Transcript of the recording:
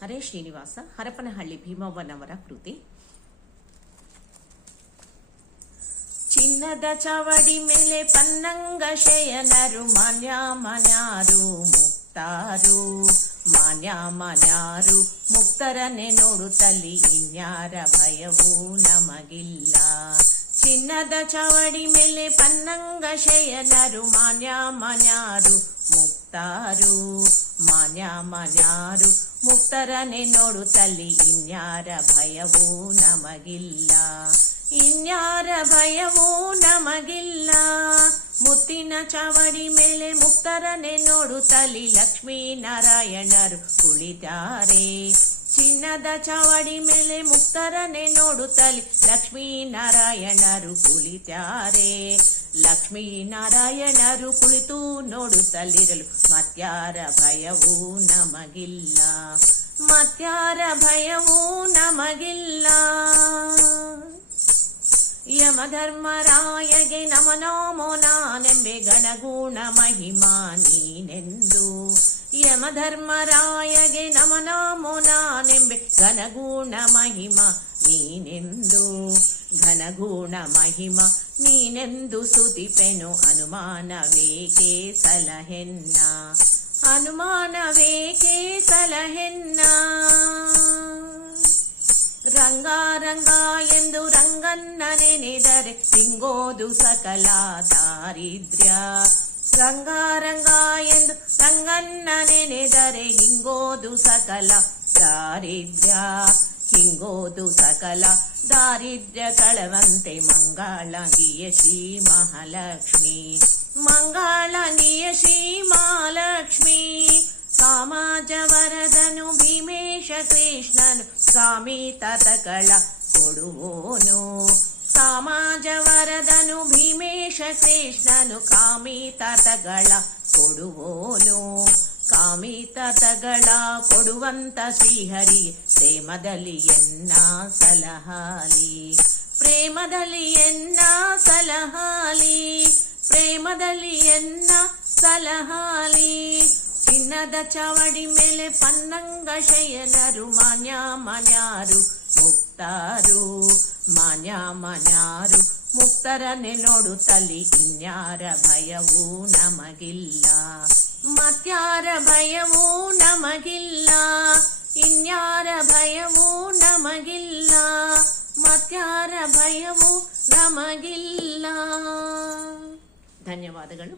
ಹರೇ ಶ್ರೀನಿವಾಸ ಹರಪನಹಳ್ಳಿ ಭೀಮವ್ವನವರ ಕೃತಿ. ಚಿನ್ನದ ಚಾವಡಿ ಮೇಲೆ ಪನ್ನಂಗ ಶಯನರು ಮಾನ್ಯಾರು ಮುಕ್ತಾರು, ಮಾನ್ಯಾರು ಮುಕ್ತರನ್ನೇ ನೋಡುತ್ತಲಿ ಇನ್ಯಾರ ಭಯವೂ ನಮಗಿಲ್ಲ. ಚಿನ್ನದ ಚಾವಡಿ ಮೇಲೆ ಪನ್ನಂಗ ಶಯನರು ಮಾನ್ಯಾರು ಮುಕ್ತಾರು, ಮಾನ್ಯಾರು ಮುಕ್ತರನ್ನೇ ನೋಡುತ್ತಲಿ ಇನ್ಯಾರ ಭಯವೂ ನಮಗಿಲ್ಲ, ಇನ್ಯಾರ ಭಯವೂ ನಮಗಿಲ್ಲ. ಮುತ್ತಿನ ಚಾವಡಿ ಮೇಲೆ ಮುಕ್ತರನ್ನೇ ನೋಡುತ್ತಲಿ ಲಕ್ಷ್ಮೀನಾರಾಯಣರು ಕುಳಿತಾರೆ. ಚಿನ್ನದ ಚಾವಡಿ ಮೇಲೆ ಮುಕ್ತರನ್ನೇ ನೋಡುತ್ತಲಿ ಲಕ್ಷ್ಮೀನಾರಾಯಣರು ಕುಳಿತಾರೆ. ಲಕ್ಷ್ಮೀನಾರಾಯಣರು ಕುಳಿತು ನೋಡುತ್ತಲಿರಲು ಮತ್ಯಾರ ಭಯವೂ ನಮಗಿಲ್ಲ, ಮತ್ಯಾರ ಭಯವೂ ನಮಗಿಲ್ಲ. ಯಮಧರ್ಮರಾಯಗೆ ನಮನೋಮೋ ನಾನೆಂಬೆ ಗಣಗುಣ ಮಹಿಮಾ ನೀನೆಂದು. ಯಮಧರ್ಮರಾಯಗೆ ನಮನೋಮೋ ನಾನೆಂಬೆ ಘನಗುಣ ಮಹಿಮಾ ನೀನೆಂದು. ಘನಗುಣ ಮಹಿಮಾ ನೀನೆಂದು ಸ್ತುತಿಪೆನು ಅನುಮಾನವೇಕೆ ಸಲಹೆನ್ನ, ಅನುಮಾನವೇಕೆ ಸಲಹೆನ್ನ. ರಂಗ ರಂಗ ಎಂದು ರಂಗನ್ನ ನೆನೆದರೆ ಹಿಂಗೋದು ಸಕಲ ದಾರಿದ್ರ್ಯ. ರಂಗ ರಂಗ ಎಂದು ರಂಗನ್ನ ನೆನೆದರೆ ಹಿಂಗೋದು ಸಕಲ ದಾರಿದ್ರ್ಯ, ಹಿಂಗೋದು ಸಕಲ ದಾರಿದ್ರ್ಯ. ಕಳವಂತೆ ಮಂಗಳಂಗಿಯ ಶ್ರೀ ಮಹಾಲಕ್ಷ್ಮಿ, ಮಂಗಳಂಗಿಯ ಶ್ರೀ ಮಹಾಲಕ್ಷ್ಮಿ. ಕಾಮಾಜ ವರದನು ಭೀಮೇಶ ಕೃಷ್ಣನು ಸ್ವಾಮಿ ತತಗಳ ಕೊಡುವೋನು. ಕಾಮಾಜ ವರದನು ಭೀಮೇಶ ಕೃಷ್ಣನು ಕಾಮಿ ತತಗಳ ಕೊಡುವೋನು. ಕಾಮಿ ತತಗಳ ಕೊಡುವಂತ ಶ್ರೀಹರಿ ಪ್ರೇಮದಲ್ಲಿ ಎನ್ನ ಸಲಹಾಲಿ, ಪ್ರೇಮದಲ್ಲಿ ಎನ್ನ ಸಲಹಾಲಿ, ಪ್ರೇಮದಲ್ಲಿ ಎನ್ನ ಸಲಹಾಲಿ. ಚಿನ್ನದ ಚಾವಡಿ ಮೇಲೆ ಪನ್ನಂಗ ಶಯನರು ಮಾನ್ಯಾರು ಮುಕ್ತಾರು, ಮಾನ್ಯಾರು ಮುಕ್ತರನ್ನೇ ನೋಡುತ್ತಲಿ ಇನ್ಯಾರ ಭಯವೂ ನಮಗಿಲ್ಲ, ಮತ್ಯಾರ ಭಯವೂ ನಮಗಿಲ್ಲ, ಇನ್ಯಾರ ಭಯವೂ ನಮಗಿಲ್ಲ, ಮತ್ಯಾರ ಭಯವೂ ನಮಗಿಲ್ಲ. ಧನ್ಯವಾದಗಳು.